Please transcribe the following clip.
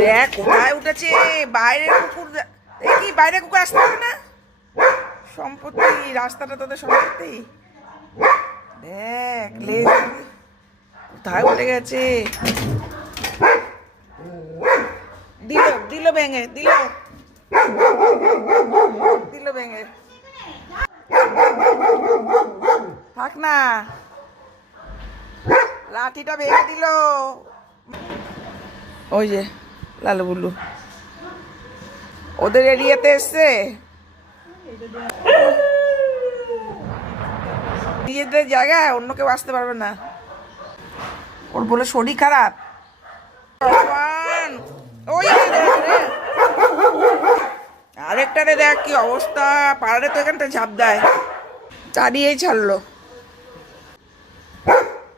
দেখ কোথায় উঠেছে, বাইরের কুকুর। দেখি বাইরের কুকুর আসতে পারে না। সম্পত্তি, রাস্তাটা তোদের সম্পত্তি। দেখ লেজ কোথায় উঠে গেছে। দিল দিল ভেঙে, দিল দিল ভেঙে। থাক না, লাঠিটা ভেঙে দিল। ওই যে লালু বুলু ওদের এরিয়াতে এসছে, নিজেদের জায়গায় অন্য কেউ আসতে পারবে না। ওর বলে শরীর খারাপ। ওই আরেকটারে দেখ কি অবস্থা, পাড়ারে তো এখানটা ঝাঁপ দেয়, চারিয়েই ছাড়লো।